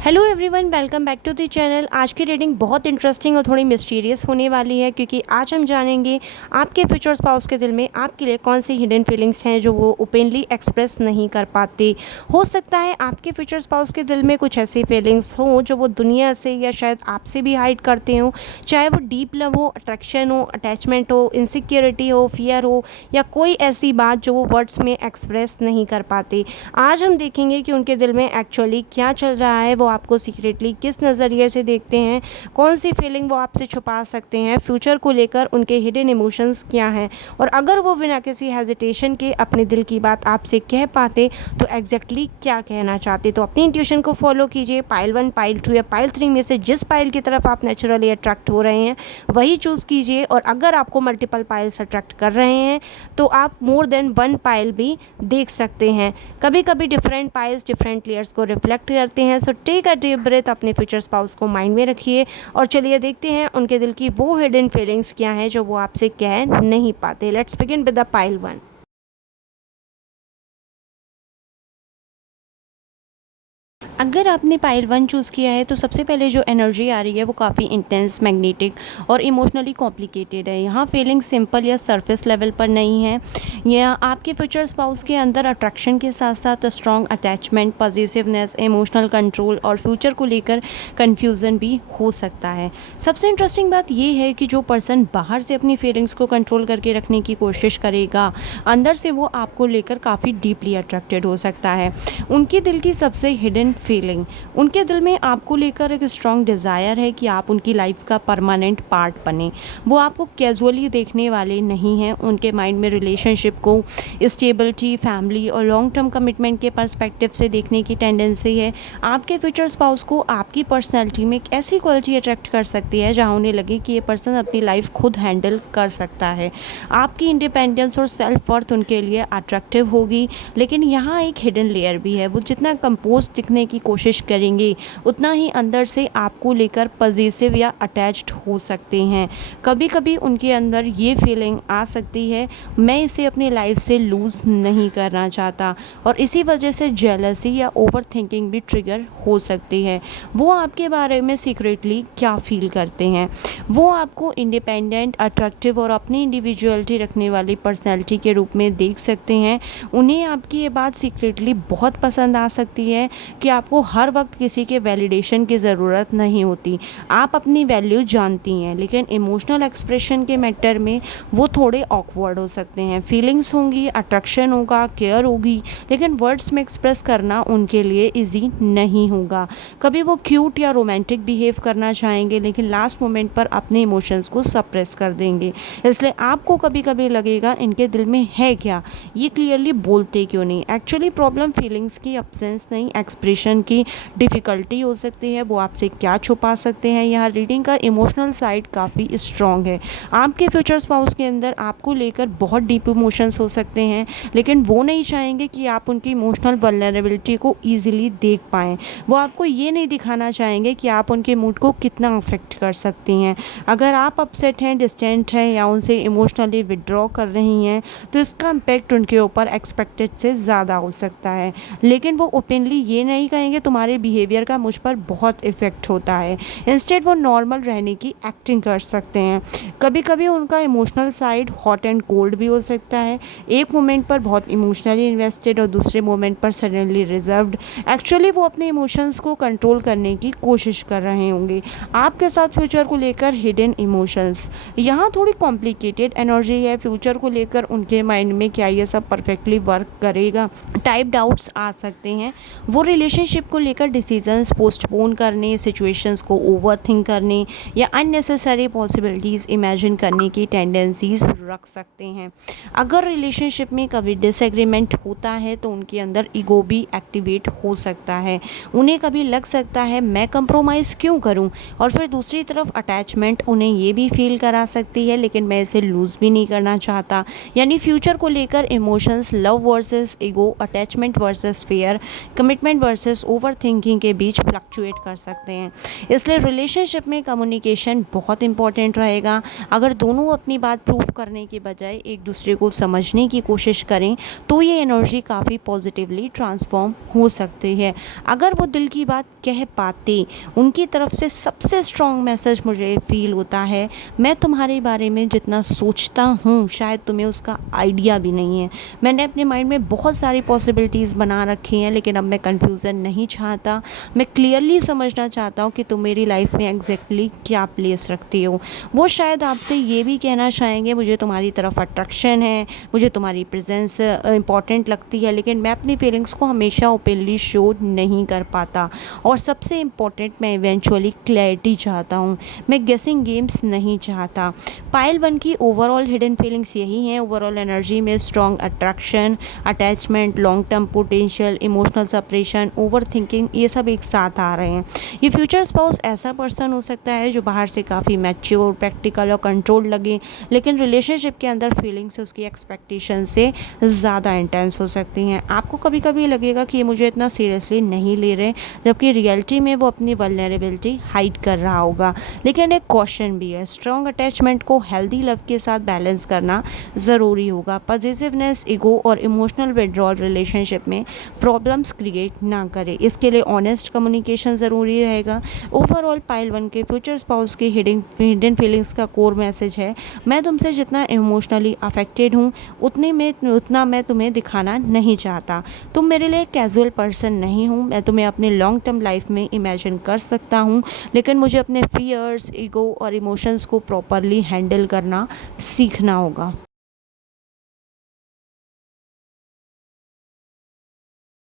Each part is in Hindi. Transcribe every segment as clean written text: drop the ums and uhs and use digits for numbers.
Hello everyone, welcome back to the channel. आज की रीडिंग बहुत इंटरेस्टिंग और थोड़ी मिस्टीरियस होने वाली है क्योंकि आज हम जानेंगे आपके फ्यूचर स्पाउस के दिल में आपके लिए कौन सी हिडन फीलिंग्स हैं जो वो ओपनली एक्सप्रेस नहीं कर पाते। हो सकता है आपके फ्यूचर स्पाउस के दिल में कुछ ऐसी फीलिंग्स हों जो वो दुनिया से या शायद आपसे भी हाइड करते हों, चाहे वो डीप लव हो, अट्रैक्शन हो, अटैचमेंट हो, इनसिक्योरिटी हो, फियर हो या कोई ऐसी बात जो वो वर्ड्स में एक्सप्रेस नहीं कर पाते। आज हम देखेंगे कि उनके दिल में एक्चुअली क्या चल रहा है, वो आपको सीक्रेटली किस नज़रिए से देखते हैं, कौन सी फीलिंग वो आपसे छुपा सकते हैं, फ्यूचर को लेकर उनके हिडन इमोशंस क्या हैं, और अगर वो बिना किसी हेजिटेशन के अपने दिल की बात आपसे कह पाते तो एग्जैक्टली क्या कहना चाहते। तो अपनी इंट्यूशन को फॉलो कीजिए। पाइल 1, पाइल 2 या पाइल 3 में से जिस पाइल की तरफ आप नेचुरली अट्रैक्ट हो रहे हैं वही चूज़ कीजिए, और अगर आपको मल्टीपल पाइल्स अट्रैक्ट कर रहे हैं तो आप मोर देन 1 पाइल भी देख सकते हैं। कभी कभी डिफरेंट पाइल्स डिफरेंट लेयर्स को रिफ्लेक्ट करते हैं। So take a deep breath, अपने फ्यूचर स्पाउस को माइंड में रखिए और चलिए देखते हैं उनके दिल की वो हिडन फीलिंग्स क्या हैं जो वो आपसे कह नहीं पाते। Let's begin with the pile 1। अगर आपने पाइल 1 चूज़ किया है तो सबसे पहले जो एनर्जी आ रही है वो काफ़ी इंटेंस, मैग्नेटिक और इमोशनली कॉम्प्लिकेटेड है। यहाँ फीलिंग सिंपल या सरफेस लेवल पर नहीं है। यह आपके फ्यूचर स्पाउस के अंदर अट्रैक्शन के साथ साथ strong attachment, positiveness, emotional control और फ्यूचर को लेकर कन्फ्यूज़न भी हो सकता है। सबसे इंटरेस्टिंग बात यह है कि जो पर्सन बाहर से अपनी फीलिंग्स को कंट्रोल करके रखने की कोशिश करेगा, अंदर से वो आपको लेकर काफ़ी डीपली अट्रैक्टेड हो सकता है। उनके दिल की सबसे हिडन फीलिंग, उनके दिल में आपको लेकर एक स्ट्रॉन्ग डिज़ायर है कि आप उनकी लाइफ का परमानेंट पार्ट बने। वो आपको कैजुअली देखने वाले नहीं हैं। उनके माइंड में रिलेशनशिप को स्टेबिलिटी, फैमिली और लॉन्ग टर्म कमिटमेंट के पर्सपेक्टिव से देखने की टेंडेंसी है। आपके फ्यूचर स्पाउस को आपकी पर्सनैलिटी में एक ऐसी क्वालिटी अट्रैक्ट कर सकती है जहाँ उन्हें लगे कि ये पर्सन अपनी लाइफ खुद हैंडल कर सकता है। आपकी इंडिपेंडेंस और सेल्फ वर्थ उनके लिए अट्रैक्टिव होगी। लेकिन यहाँ एक हिडन लेयर भी है। वो जितना कंपोज दिखने की कोशिश करेंगे उतना ही अंदर से आपको लेकर पॉजिटिव या अटैच्ड हो सकते हैं। कभी कभी उनके अंदर ये फीलिंग आ सकती है, मैं इसे अपनी लाइफ से लूज़ नहीं करना चाहता, और इसी वजह से जेलसी या ओवर थिंकिंग भी ट्रिगर हो सकती है। वो आपके बारे में सीक्रेटली क्या फील करते हैं, वो आपको इंडिपेंडेंट, अट्रैक्टिव और अपनी इंडिविजुअलिटी रखने वाली पर्सनैलिटी के रूप में देख सकते हैं। उन्हें आपकी ये बात सीक्रेटली बहुत पसंद आ सकती है कि आपको हर वक्त किसी के वैलिडेशन की ज़रूरत नहीं होती। आप अपनी वैल्यू जानती हैं, लेकिन इमोशनल एक्सप्रेशन के मैटर में वो थोड़े ऑकवर्ड हो सकते हैं। फीलिंग्स होंगी, अट्रैक्शन होगा, केयर होगी, लेकिन वर्ड्स में एक्सप्रेस करना उनके लिए इजी नहीं होगा। कभी वो क्यूट या रोमांटिक बिहेव करना चाहेंगे, लेकिन लास्ट मोमेंट पर अपने इमोशंस को सप्रेस कर देंगे। इसलिए आपको कभी कभी लगेगा इनके दिल में है क्या, ये क्लियरली बोलते क्यों नहीं। एक्चुअली प्रॉब्लम फीलिंग्स की अब्सेंस नहीं, एक्सप्रेशन की डिफ़िकल्टी हो सकती है। वो आपसे क्या छुपा सकते हैं। यहाँ रीडिंग का इमोशनल साइड काफ़ी स्ट्रॉन्ग है। आपके फ्यूचर स्पाउस के अंदर आपको लेकर बहुत डीप इमोशंस हो सकते हैं, लेकिन वो नहीं चाहेंगे कि आप उनकी इमोशनल वल्नरेबिलिटी को ईजिली देख पाएँ। वो आपको ये नहीं दिखाना चाहेंगे कि आप उनके मूड को कितना अफेक्ट कर सकती हैं। अगर आप अपसेट हैं, डिस्टेंट हैं या उनसे इमोशनली विड्रॉ कर रही हैं तो इसका इम्पेक्ट उनके ऊपर एक्सपेक्टेड से ज़्यादा हो सकता है। लेकिन वो ओपनली ये नहीं कहेंगे तुम्हारे बिहेवियर का मुझ पर बहुत इफ़ेक्ट होता है। इंस्टेड वो नॉर्मल रहने की एक्टिंग कर सकते हैं। कभी कभी उनका emotional side hot and cold भी हो सकता है। एक मोमेंट पर बहुत इमोशनली इन्वेस्टेड और दूसरे मोमेंट पर सडनली रिजर्व्ड। एक्चुअली वो अपने इमोशंस को कंट्रोल करने की कोशिश कर रहे होंगे। आपके साथ फ्यूचर को लेकर हिडन इमोशंस, यहाँ थोड़ी कॉम्प्लिकेटेड एनर्जी है। फ्यूचर को लेकर उनके माइंड में क्या ये सब परफेक्टली वर्क करेगा, टाइप डाउट्स आ सकते हैं। वो रिलेशनशिप को लेकर डिसीजंस पोस्टपोन करने, सिचुएशंस को ओवरथिंक करने या अननेसेसरी पॉसिबिलिटीज़ इमेजिन करने की टेंडेंसीज रख सकते हैं। अगर रिलेशनशिप में कभी डिसएग्रीमेंट होता है तो उनके अंदर ईगो भी एक्टिवेट हो सकता है। उन्हें कभी लग सकता है मैं कंप्रोमाइज़ क्यों करूं, और फिर दूसरी तरफ अटैचमेंट उन्हें ये भी फील करा सकती है लेकिन मैं इसे लूज़ भी नहीं करना चाहता। यानी फ्यूचर को लेकर emotions love versus ego, attachment versus fear, commitment versus stress, over thinking के बीच फ्लक्चुएट कर सकते हैं। इसलिए रिलेशनशिप में कम्युनिकेशन बहुत इंपॉर्टेंट रहेगा। अगर दोनों अपनी बात प्रूव करने के बजाय एक दूसरे को समझने की कोशिश करें तो ये एनर्जी काफ़ी पॉजिटिवली ट्रांसफॉर्म हो सकती है। अगर वो दिल की बात कह पाते, उनकी तरफ से सबसे स्ट्रॉन्ग मैसेज मुझे फील होता है, मैं तुम्हारे बारे में जितना सोचता हूँ शायद तुम्हें उसका आइडिया भी नहीं है। मैंने अपने माइंड में बहुत सारी पॉसिबिलिटीज़ बना रखी हैं, लेकिन अब मैं कन्फ्यूज़न नहीं चाहता। मैं क्लियरली समझना चाहता हूँ कि तुम मेरी लाइफ में एग्जैक्टली क्या प्लेस रखती हो। वो शायद आपसे ये भी कहना चाहेंगे, मुझे तुम्हारी तरफ अट्रैक्शन है, मुझे तुम्हारी प्रेजेंस इंपॉर्टेंट लगती है, लेकिन मैं अपनी फीलिंग्स को हमेशा ओपनली शो नहीं कर पाता। और सबसे इम्पॉर्टेंट, मैं इवेंचुअली क्लैरिटी चाहता हूँ, मैं गेसिंग गेम्स नहीं चाहता। पाइल 1 की ओवरऑल हिडन फीलिंग्स यही हैं। ओवरऑल एनर्जी में strong attraction, attachment, long term potential, emotional separation, over thinking, ये सब एक साथ आ रहे हैं। ये फ्यूचर स्पाउस ऐसा पर्सन हो सकता है जो बाहर से काफ़ी मैच्योर, प्रैक्टिकल और कंट्रोल लगे, लेकिन रिलेशनशिप के अंदर फीलिंग्स उसकी एक्सपेक्टेशन से ज़्यादा इंटेंस हो सकती हैं। आपको कभी कभी लगेगा कि ये मुझे इतना सीरियसली नहीं ले रहे, जबकि रियलिटी में वो अपनी वल्नरेबिलिटी हाइड कर रहा होगा। लेकिन एक कॉशन भी है, स्ट्रॉन्ग अटैचमेंट को हेल्दी लव के साथ बैलेंस करना ज़रूरी होगा। पॉजिटिवनेस, ईगो और इमोशनल विड्रॉल रिलेशनशिप में प्रॉब्लम्स क्रिएट ना करे। इसके लिए ऑनेस्ट कम्युनिकेशन ज़रूरी रहेगा। ओवरऑल पाइल 1 के फ्यूचर स्पाउस की हिडन फीलिंग्स का कोर मैसेज है, मैं तुमसे जितना इमोशनली अफेक्टेड हूँ उतना मैं तुम्हें दिखाना नहीं चाहता। तुम मेरे लिए कैजुअल पर्सन नहीं हूँ। मैं तुम्हें अपने लॉन्ग टर्म लाइफ में इमेजिन कर सकता हूँ, लेकिन मुझे अपने फियर्स, ईगो और इमोशंस को प्रॉपरली हैंडल करना सीखना होगा।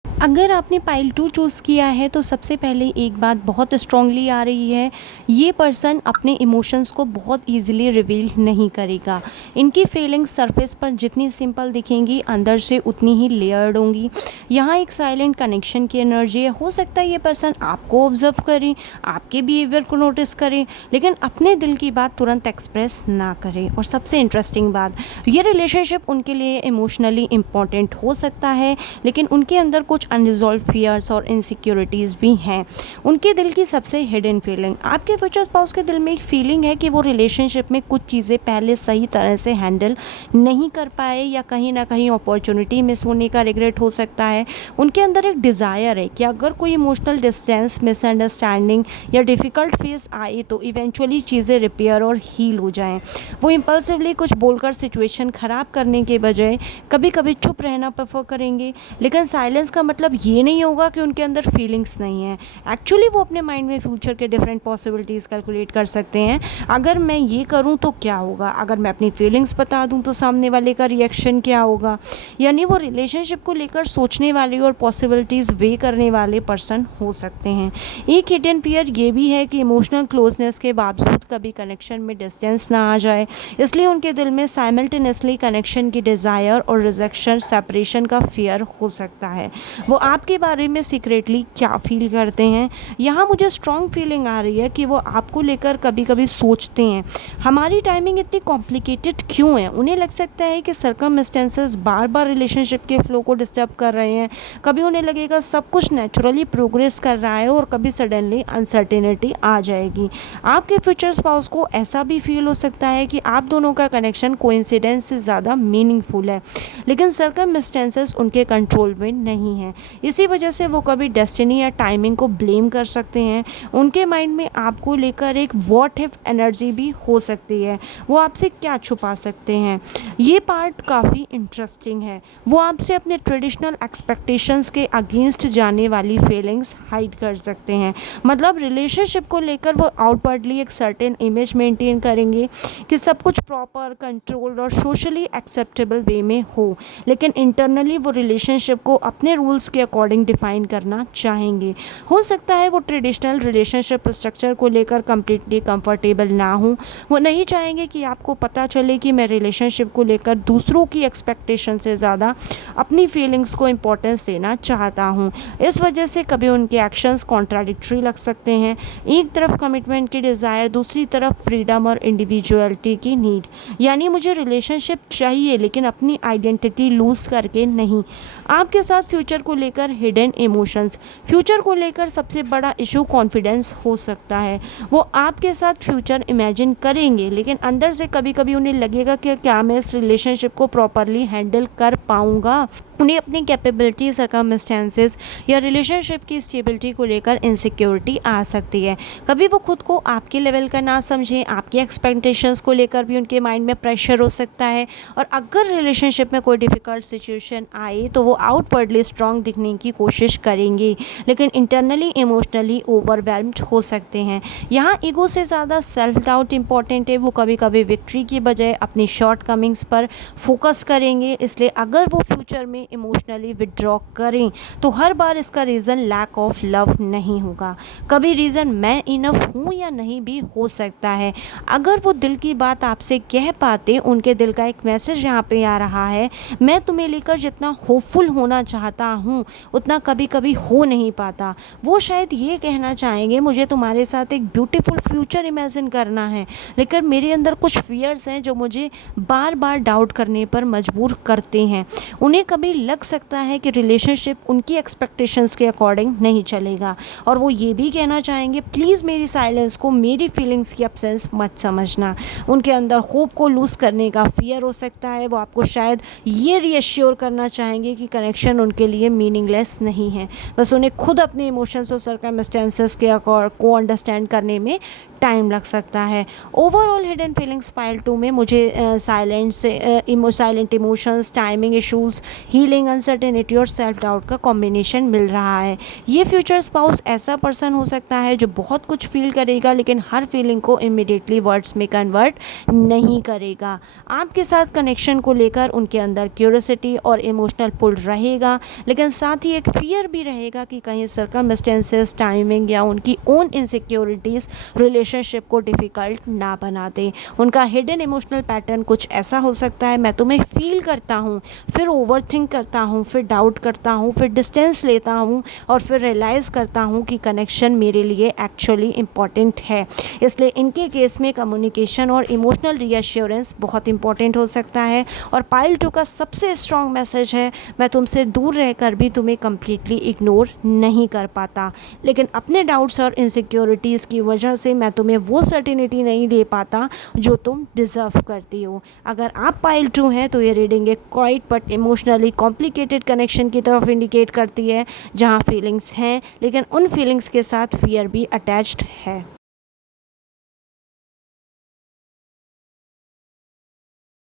अगर आपने पाइल 2 चूज़ किया है तो सबसे पहले एक बात बहुत स्ट्रांगली आ रही है, ये पर्सन अपने इमोशंस को बहुत इजीली रिवील नहीं करेगा। इनकी फीलिंग्स सरफेस पर जितनी सिंपल दिखेंगी, अंदर से उतनी ही लेयर्ड होंगी। यहाँ एक साइलेंट कनेक्शन की एनर्जी है। हो सकता है ये पर्सन आपको ऑब्जर्व करे, आपके बिहेवियर को नोटिस करे, लेकिन अपने दिल की बात तुरंत एक्सप्रेस ना करे। और सबसे इंटरेस्टिंग बात, ये रिलेशनशिप उनके लिए इमोशनली इम्पॉर्टेंट हो सकता है, लेकिन उनके अंदर कुछ अनरिजॉल्व फियर्स और इनसिक्योरिटीज़ भी हैं। उनके दिल की सबसे हिडन फीलिंग, आपके फ्यूचर स्पाउस के दिल में एक फीलिंग है कि वो रिलेशनशिप में कुछ चीज़ें पहले सही तरह से हैंडल नहीं कर पाए, या कहीं ना कहीं अपॉर्चुनिटी मिस होने का रिग्रेट हो सकता है। उनके अंदर एक डिज़ायर है कि अगर कोई इमोशनल डिस्टेंस, मिसअंडरस्टैंडिंग या डिफ़िकल्ट फेस आए तो इवेंचुअली चीज़ें रिपेयर और हील हो जाएं। वो इम्पल्सिवली कुछ बोलकर सिचुएशन ख़राब करने के बजाय कभी कभी चुप रहना प्रेफर करेंगे, लेकिन साइलेंस का मतलब ये नहीं होगा कि उनके अंदर फीलिंग्स नहीं है। एक्चुअली वो अपने माइंड में फ्यूचर के डिफरेंट पॉसिबिलिटीज़ कैलकुलेट कर सकते हैं। अगर मैं ये करूँ तो क्या होगा, अगर मैं अपनी फीलिंग्स बता दूँ तो सामने वाले का रिएक्शन क्या होगा। यानी वो रिलेशनशिप को लेकर सोचने वाले और पॉसिबिलिटीज़ वे करने वाले पर्सन हो सकते हैं। एक हिडन फियर ये भी है कि इमोशनल क्लोजनेस के बावजूद कभी कनेक्शन में डिस्टेंस ना आ जाए, इसलिए उनके दिल में साइमल्टेनियसली कनेक्शन की डिज़ायर और रिजेक्शन, सेपरेशन का फियर हो सकता है। वो आपके बारे में सीक्रेटली क्या फील करते हैं, यहाँ मुझे स्ट्रॉन्ग फीलिंग आ रही है कि वो आपको लेकर कभी कभी सोचते हैं, हमारी टाइमिंग इतनी कॉम्प्लिकेटेड क्यों है। उन्हें लग सकता है कि सर्कमस्टेंसेस बार बार रिलेशनशिप के फ्लो को डिस्टर्ब कर रहे हैं। कभी उन्हें लगेगा सब कुछ नेचुरली प्रोग्रेस कर रहा है, और कभी सडनली अनसर्टेनिटी आ जाएगी। आपके फ्यूचर स्पाउस को ऐसा भी फील हो सकता है कि आप दोनों का कनेक्शन कोइंसिडेंस से ज़्यादा मीनिंगफुल है, लेकिन सर्कमस्टेंसेस उनके कंट्रोल में नहीं है। इसी वजह से वो कभी डेस्टिनी या टाइमिंग को ब्लेम कर सकते हैं। उनके माइंड में आपको लेकर एक व्हाट इफ एनर्जी भी हो सकती है। वो आपसे क्या छुपा सकते हैं, ये पार्ट काफ़ी इंटरेस्टिंग है। वो आपसे अपने ट्रेडिशनल एक्सपेक्टेशंस के अगेंस्ट जाने वाली फीलिंग्स हाइड कर सकते हैं। मतलब रिलेशनशिप को लेकर वो आउटवर्डली एक सर्टेन इमेज मेंटेन करेंगे कि सब कुछ प्रॉपर, कंट्रोल्ड और सोशली एक्सेप्टेबल वे में हो, लेकिन इंटरनली वो रिलेशनशिप को अपने रूल्स के अकॉर्डिंग डिफाइन करना चाहेंगे। हो सकता है वो ट्रेडिशनल रिलेशनशिप स्ट्रक्चर को लेकर कम्प्लीटली कंफर्टेबल ना हो। वो नहीं चाहेंगे कि आपको पता चले कि मैं रिलेशनशिप को लेकर दूसरों की एक्सपेक्टेशन से ज़्यादा अपनी फीलिंग्स को इम्पोर्टेंस देना चाहता हूँ। इस वजह से कभी उनके एक्शंस कॉन्ट्राडिक्टरी लग सकते हैं। एक तरफ कमिटमेंट की डिज़ायर, दूसरी तरफ फ्रीडम और इंडिविजुअलिटी की नीड। यानी मुझे रिलेशनशिप चाहिए, लेकिन अपनी आइडेंटिटी लूज़ करके नहीं। आपके साथ फ्यूचर को को लेकर हिडन इमोशंस। फ्यूचर को लेकर सबसे बड़ा इशू कॉन्फिडेंस हो सकता है। वो आपके साथ फ्यूचर इमेजिन करेंगे, लेकिन अंदर से कभी कभी उन्हें लगेगा कि क्या मैं इस रिलेशनशिप को प्रॉपरली हैंडल कर पाऊँगा। उन्हें अपनी कैपेबिलिटी, सर्कमस्टेंसेस या रिलेशनशिप की स्टेबिलिटी को लेकर इनसिक्योरिटी आ सकती है। कभी वो खुद को आपके लेवल का ना समझें, आपकी एक्सपेक्टेशंस को लेकर भी उनके माइंड में प्रेशर हो सकता है। और अगर रिलेशनशिप में कोई डिफ़िकल्ट सिचुएशन आए तो वो आउटवर्डली स्ट्रांग दिखने की कोशिश करेंगे, लेकिन इंटरनली इमोशनली ओवरवेल्म्ड हो सकते हैं। यहाँ ईगो से ज़्यादा सेल्फ डाउट इंपॉर्टेंट है। वो कभी कभी विक्ट्री की बजाय अपनी शॉर्ट कमिंग्स पर फोकस करेंगे। इसलिए अगर वो फ्यूचर में इमोशनली विड्रॉ करें तो हर बार इसका रीज़न लैक ऑफ लव नहीं होगा, कभी रीज़न मैं इनफ हूँ या नहीं भी हो सकता है। अगर वो दिल की बात आपसे कह पाते, उनके दिल का एक मैसेज यहाँ पे आ रहा है, मैं तुम्हें लेकर जितना होपफुल होना चाहता हूँ उतना कभी कभी हो नहीं पाता। वो शायद ये कहना चाहेंगे, मुझे तुम्हारे साथ एक ब्यूटीफुल फ्यूचर इमेजिन करना है, लेकिन मेरे अंदर कुछ फियर्स हैं जो मुझे बार बार डाउट करने पर मजबूर करते हैं। उन्हें कभी लग सकता है कि रिलेशनशिप उनकी एक्सपेक्टेशंस के अकॉर्डिंग नहीं चलेगा, और वो ये भी कहना चाहेंगे, प्लीज़ मेरी साइलेंस को मेरी फीलिंग्स की एब्सेंस मत समझना। उनके अंदर होप को लूज़ करने का फियर हो सकता है। वो आपको शायद ये रीअश्योर करना चाहेंगे कि कनेक्शन उनके लिए मीनिंगलेस नहीं है, बस उन्हें खुद अपने इमोशंस और सर्कमस्टेंसेस के को अंडरस्टैंड करने में टाइम लग सकता है। ओवरऑल हिडन फीलिंग्स पाइल 2 में मुझे silent emotions, timing issues, healing, uncertainty और सेल्फ डाउट का कॉम्बिनेशन मिल रहा है। ये फ्यूचर स्पाउस ऐसा पर्सन हो सकता है जो बहुत कुछ फील करेगा, लेकिन हर फीलिंग को इमिडिएटली वर्ड्स में कन्वर्ट नहीं करेगा। आपके साथ कनेक्शन को लेकर उनके अंदर क्यूरियोसिटी और इमोशनल पुल रहेगा, लेकिन साथ ही एक फियर भी रहेगा कि कहीं सर्कमस्टेंसेस, टाइमिंग या उनकी ओन इनसिक्योरिटीज़ रिलेशनशिप को डिफ़िकल्ट ना बना दे। उनका हिडन इमोशनल पैटर्न कुछ ऐसा हो सकता है, मैं तुम्हें फील करता हूँ, फिर ओवरथिंक करता हूँ, फिर डाउट करता हूँ, फिर डिस्टेंस लेता हूँ और फिर रियलाइज़ करता हूँ कि कनेक्शन मेरे लिए एक्चुअली इम्पॉर्टेंट है। इसलिए इनके केस में कम्युनिकेशन और इमोशनल रीअश्योरेंस बहुत इंपॉर्टेंट हो सकता है। और पाइल 2 का सबसे स्ट्रॉन्ग मैसेज है, मैं तुमसे दूर रहकर भी तुम्हें कम्प्लीटली इग्नोर नहीं कर पाता, लेकिन अपने डाउट्स और इनसिक्योरिटीज़ की वजह से मैं तुम्हें वो सर्टेनिटी नहीं दे पाता जो तुम डिज़र्व करती हो। अगर आप पाइल 2 हैं तो ये रीडिंग एक quite but emotionally complicated connection की तरफ इंडिकेट करती है, जहाँ फीलिंग्स हैं लेकिन उन फीलिंग्स के साथ फियर भी अटैच्ड है।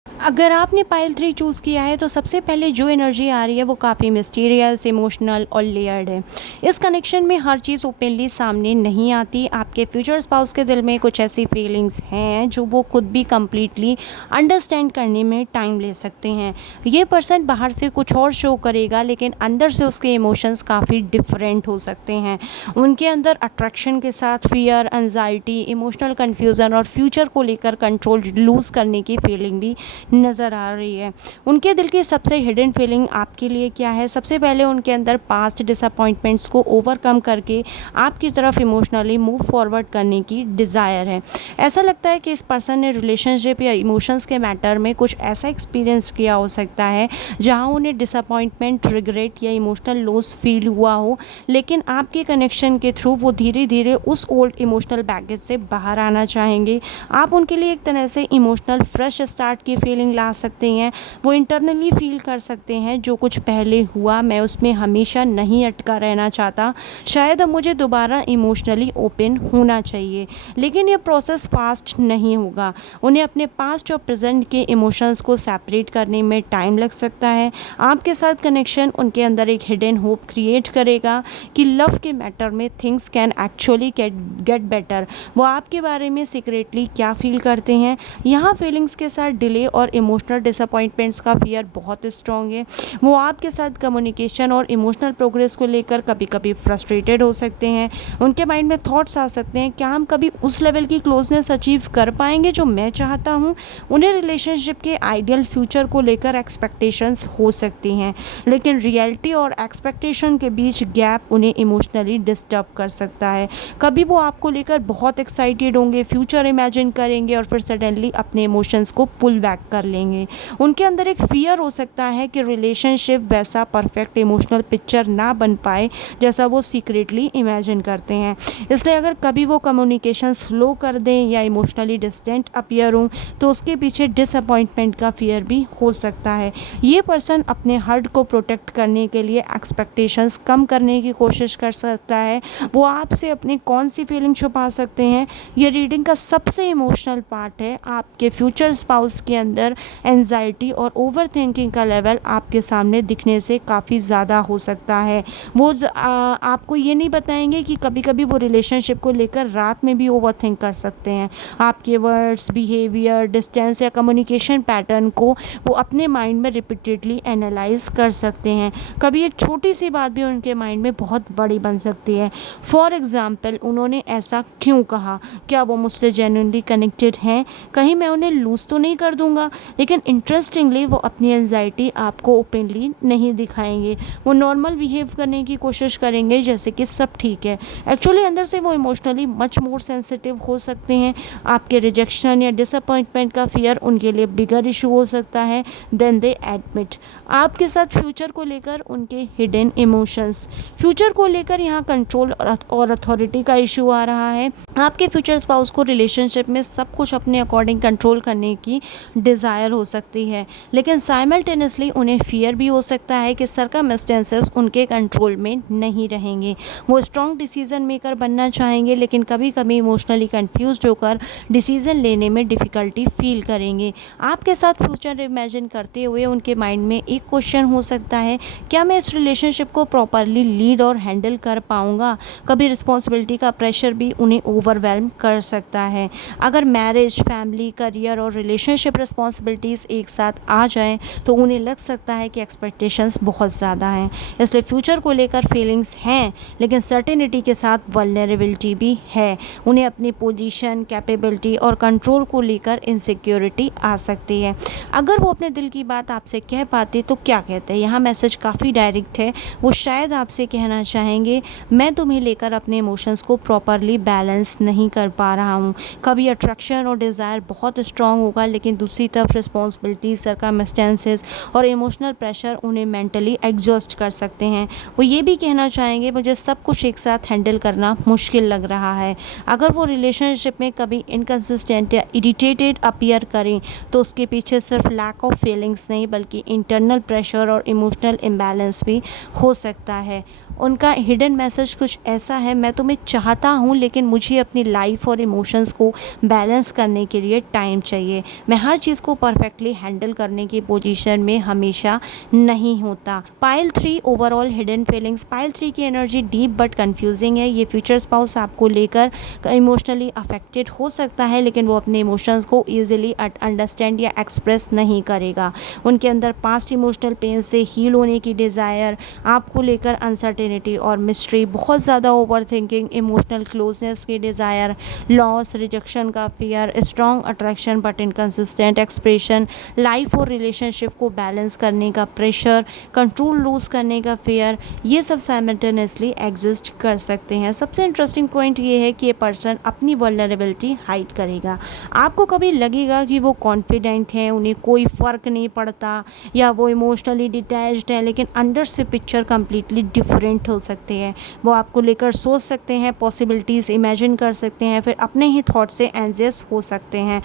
अगर आपने पाइल 3 चूज़ किया है तो सबसे पहले जो एनर्जी आ रही है वो काफ़ी मिस्टीरियस, इमोशनल और लेयर्ड है। इस कनेक्शन में हर चीज़ ओपनली सामने नहीं आती। आपके फ्यूचर स्पाउस के दिल में कुछ ऐसी फीलिंग्स हैं जो वो खुद भी कम्प्लीटली अंडरस्टैंड करने में टाइम ले सकते हैं। ये पर्सन बाहर से कुछ और शो करेगा, लेकिन अंदर से उसके इमोशंस काफ़ी डिफरेंट हो सकते हैं। उनके अंदर अट्रैक्शन के साथ फियर, एंजाइटी, इमोशनल कन्फ्यूज़न और फ्यूचर को लेकर कंट्रोल लूज़ करने की फीलिंग भी नज़र आ रही है। उनके दिल की सबसे हिडन फीलिंग आपके लिए क्या है? सबसे पहले उनके अंदर पास्ट डिसअपॉइंटमेंट्स को ओवरकम करके आपकी तरफ इमोशनली मूव फॉरवर्ड करने की डिज़ायर है। ऐसा लगता है कि इस पर्सन ने रिलेशनशिप या इमोशंस के मैटर में कुछ ऐसा एक्सपीरियंस किया हो सकता है जहां उन्हें डिसअपॉइंटमेंट, रिग्रेट या इमोशनल लॉस फील हुआ हो, लेकिन आपके कनेक्शन के थ्रू वो धीरे धीरे उस ओल्ड इमोशनल बैगेज से बाहर आना चाहेंगे। आप उनके लिए एक तरह से इमोशनल फ्रेश स्टार्ट की फीलिंग ला सकते हैं। वो इंटरनली फील कर सकते हैं जो कुछ पहले हुआ मैं उसमें हमेशा नहीं अटका रहना चाहता, शायद अब मुझे दोबारा इमोशनली ओपन होना चाहिए। लेकिन ये प्रोसेस फास्ट नहीं होगा। उन्हें अपने पास्ट और प्रेजेंट के इमोशंस को सेपरेट करने में टाइम लग सकता है। आपके साथ कनेक्शन उनके अंदर एक हिडन होप क्रिएट करेगा कि लव के मैटर में things can actually get better. वो आपके बारे में सीक्रेटली क्या फील करते हैं। यहाँ फीलिंग्स के साथ डिले और इमोशनल डिसअपॉइंटमेंट्स का फियर बहुत स्ट्रॉन्ग है। वो आपके साथ कम्युनिकेशन और इमोशनल प्रोग्रेस को लेकर कभी कभी फ्रस्ट्रेटेड हो सकते हैं। उनके माइंड में थॉट्स आ सकते हैं, क्या हम कभी उस लेवल की क्लोजनेस अचीव कर पाएंगे जो मैं चाहता हूँ। उन्हें रिलेशनशिप के आइडियल फ्यूचर को लेकर एक्सपेक्टेशंस हो सकती हैं, लेकिन रियलिटी और एक्सपेक्टेशन के बीच गैप उन्हें इमोशनली डिस्टर्ब कर सकता है। कभी वो आपको लेकर बहुत एक्साइटेड होंगे, फ्यूचर इमेजिन करेंगे और फिर सडनली अपने इमोशंस को पुल बैक कर कर लेंगे। उनके अंदर एक फ़ियर हो सकता है कि रिलेशनशिप वैसा परफेक्ट इमोशनल पिक्चर ना बन पाए जैसा वो सीक्रेटली इमेजिन करते हैं। इसलिए अगर कभी वो कम्युनिकेशन स्लो कर दें या इमोशनली डिस्टेंट अपीयर हों तो उसके पीछे डिसअपॉइंटमेंट का फियर भी हो सकता है। ये पर्सन अपने हर्ट को प्रोटेक्ट करने के लिए एक्सपेक्टेशंस कम करने की कोशिश कर सकता है। वो आपसे अपनी कौन सी फीलिंग छुपा सकते हैं, ये रीडिंग का सबसे इमोशनल पार्ट है। आपके फ्यूचर स्पाउस के अंदर एंजाइटी और ओवर थिंकिंग का लेवल आपके सामने दिखने से काफ़ी ज़्यादा हो सकता है। वो आपको ये नहीं बताएंगे कि कभी कभी वो रिलेशनशिप को लेकर रात में भी ओवर थिंक कर सकते हैं। आपके वर्ड्स, बिहेवियर, डिस्टेंस या कम्युनिकेशन पैटर्न को वो अपने माइंड में रिपीटेडली एनालाइज कर सकते हैं। कभी एक छोटी सी बात भी उनके माइंड में बहुत बड़ी बन सकती है। फॉर एग्ज़ाम्पल, उन्होंने ऐसा क्यों कहा, क्या वो मुझसे जेन्युइनली कनेक्टेड हैं, कहीं मैं उन्हें लूज़ तो नहीं कर दूंगा। लेकिन इंटरेस्टिंगली वो अपनी एंजाइटी आपको ओपनली नहीं दिखाएंगे। वो नॉर्मल बिहेव करने की कोशिश करेंगे जैसे कि सब ठीक है। एक्चुअली अंदर से वो इमोशनली मच मोर सेंसिटिव हो सकते हैं। आपके रिजेक्शन या डिसअपॉइंटमेंट का फियर उनके लिए बिगर इशू हो सकता है देन दे एडमिट। आपके साथ फ्यूचर को लेकर उनके हिडन इमोशंस, फ्यूचर को लेकर यहाँ कंट्रोल और अथॉरिटी का इशू आ रहा है। आपके फ्यूचर स्पाउस को रिलेशनशिप में सब कुछ अपने अकॉर्डिंग कंट्रोल करने की डिज़ायर हो सकती है, लेकिन साइमल्टेनियसली उन्हें फियर भी हो सकता है कि सर्कमस्टेंसेस उनके कंट्रोल में नहीं रहेंगे। वो स्ट्रॉन्ग डिसीजन मेकर बनना चाहेंगे, लेकिन कभी कभी इमोशनली कंफ्यूज्ड होकर डिसीजन लेने में डिफ़िकल्टी फील करेंगे। आपके साथ फ्यूचर इमेजिन करते हुए उनके माइंड में एक क्वेश्चन हो सकता है, क्या मैं इस रिलेशनशिप को प्रॉपरली लीड और हैंडल कर पाऊँगा। कभी रिस्पॉन्सिबिलिटी का प्रेशर भी उन्हें ओवरवेल्म कर सकता है। अगर मैरिज, फैमिली, करियर और रिलेशनशिप रिस्पॉन्सिबिलिटीज़ एक साथ आ जाएं तो उन्हें लग सकता है कि एक्सपेक्टेशंस बहुत ज़्यादा हैं। इसलिए फ्यूचर को लेकर फीलिंग्स हैं, लेकिन सर्टेनिटी के साथ वल्नरेबिलिटी भी है। उन्हें अपनी पोजीशन, कैपेबिलिटी और कंट्रोल को लेकर इनसिक्योरिटी आ सकती है। अगर वो अपने दिल की बात आपसे कह पाते तो क्या कहते हैं। यहाँ मैसेज काफ़ी डायरेक्ट है। वो शायद आपसे कहना चाहेंगे, मैं तुम्हें लेकर अपने इमोशंस को प्रॉपरली बैलेंस नहीं कर पा रहा हूँ। कभी अट्रैक्शन और डिज़ायर बहुत स्ट्रॉन्ग होगा, लेकिन दूसरी तरफ रिस्पॉन्सिबिलिटीज, सर्कमस्टेंसेस और इमोशनल प्रेशर उन्हें मेंटली एग्जॉस्ट कर सकते हैं। वो ये भी कहना चाहेंगे, मुझे सब कुछ एक साथ हैंडल करना मुश्किल लग रहा है। अगर वो रिलेशनशिप में कभी इनकन्सिस्टेंट या इरिटेटेड अपीयर करें तो उसके पीछे सिर्फ लैक ऑफ फीलिंग्स नहीं बल्कि इंटरनल प्रेशर और इमोशनल इम्बैलेंस भी हो सकता है। उनका हिडन मैसेज कुछ ऐसा है, मैं तुम्हें चाहता हूँ लेकिन मुझे अपनी लाइफ और इमोशंस को बैलेंस करने के लिए टाइम चाहिए। मैं हर चीज़ को परफेक्टली हैंडल करने की पोजीशन में हमेशा नहीं होता। Pile 3 overall hidden feelings. Pile 3 की एनर्जी डीप बट कंफ्यूजिंग है। ये फ्यूचर स्पाउस आपको लेकर इमोशनली अफेक्टेड हो सकता है, लेकिन वो अपने इमोशंस को ईजिली अंडरस्टैंड या एक्सप्रेस नहीं करेगा। उनके अंदर पास्ट इमोशनल पेन से हील होने की डिज़ायर, आपको लेकर अनसर्टेनिटी और मिस्ट्री, बहुत ज़्यादा ओवर थिंकिंग, इमोशनल क्लोजनेस की डिज़ायर, लॉस, रिजेक्शन का fear, strong attraction but inconsistent expression, life और रिलेशनशिप को बैलेंस करने का प्रेशर, कंट्रोल लूज करने का फियर, ये सब साइमल्टेनियसली एग्जिस्ट कर सकते हैं। सबसे इंटरेस्टिंग पॉइंट ये है कि ये पर्सन अपनी वल्नरेबिलिटी हाइड करेगा। आपको कभी लगेगा कि वो कॉन्फिडेंट हैं, उन्हें कोई फ़र्क नहीं पड़ता, या वो इमोशनली डिटैच्ड हैं, लेकिन अंदर से पिक्चर कम्प्लीटली डिफरेंट हो सकते हैं। वो आपको लेकर सोच सकते हैं, पॉसिबिलिटीज़ इमेजिन कर सकते हैं, फिर अपने ही थॉट से एंजियस हो सकते हैं।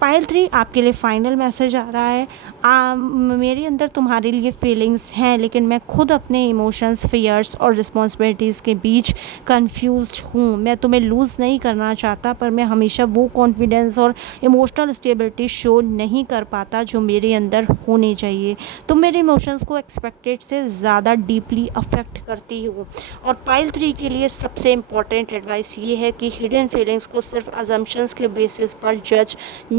पाइल 3 आपके लिए फाइनल मैसेज आ रहा है, मेरे अंदर तुम्हारे लिए फीलिंग्स हैं, लेकिन मैं खुद अपने इमोशंस, फियर्स और रिस्पॉन्सिबिलिटीज़ के बीच कंफ्यूज्ड हूँ। मैं तुम्हें लूज़ नहीं करना चाहता, पर मैं हमेशा वो कॉन्फिडेंस और इमोशनल स्टेबिलिटी शो नहीं कर पाता जो मेरे अंदर होनी चाहिए। तुम मेरे इमोशंस को एक्सपेक्टेड से ज़्यादा डीपली अफेक्ट करती हो। और पाइल 3 के लिए सबसे इम्पॉर्टेंट एडवाइस ये है कि हिडन फीलिंग्स को सिर्फ अजम्पशंस के बेसिस पर जज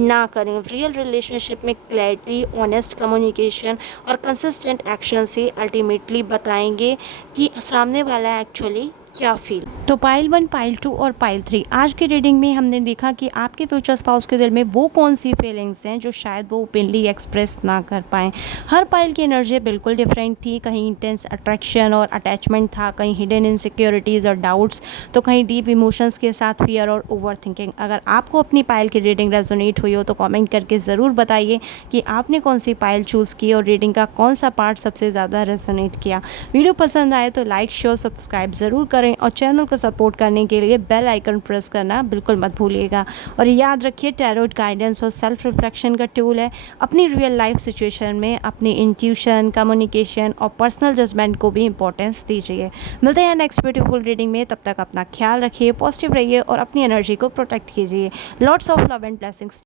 ना करें। रियल रिलेशनशिप में क्लैरिटी, ऑनेस्ट कम्युनिकेशन और कंसिस्टेंट एक्शन से अल्टीमेटली बताएंगे कि सामने वाला एक्चुअली क्या फील। तो पाइल 1, पाइल 2 और पाइल 3 आज की रीडिंग में हमने देखा कि आपके फ्यूचर स्पाउस के दिल में वो कौन सी फीलिंग्स हैं जो शायद वो ओपनली एक्सप्रेस ना कर पाएँ। हर पाइल की एनर्जी बिल्कुल डिफरेंट थी, कहीं इंटेंस अट्रैक्शन और अटैचमेंट था, कहीं हिडन इनसिक्योरिटीज़ और डाउट्स, तो कहीं डीप इमोशंस के साथ फियर और ओवरथिंकिंग। अगर आपको अपनी पाइल की रीडिंग रेजोनेट हुई हो तो कमेंट करके ज़रूर बताइए कि आपने कौन सी पाइल चूज़ की और रीडिंग का कौन सा पार्ट सबसे ज़्यादा रेजोनेट किया। वीडियो पसंद आए तो लाइक शेयर सब्सक्राइब ज़रूर करें और चैनल को सपोर्ट करने के लिए बेल आइकन प्रेस करना बिल्कुल मत भूलिएगा। और याद रखिए, टैरोट गाइडेंस और सेल्फ रिफ्लेक्शन का टूल है। अपनी रियल लाइफ सिचुएशन में अपनी इंट्यूशन, कम्युनिकेशन और पर्सनल जजमेंट को भी इंपॉर्टेंस दीजिए। मिलते हैं नेक्स्ट ब्यूटीफुल रीडिंग में, तब तक अपना ख्याल रखिए, पॉजिटिव रहिए और अपनी एनर्जी को प्रोटेक्ट कीजिए। Lots of love and blessings.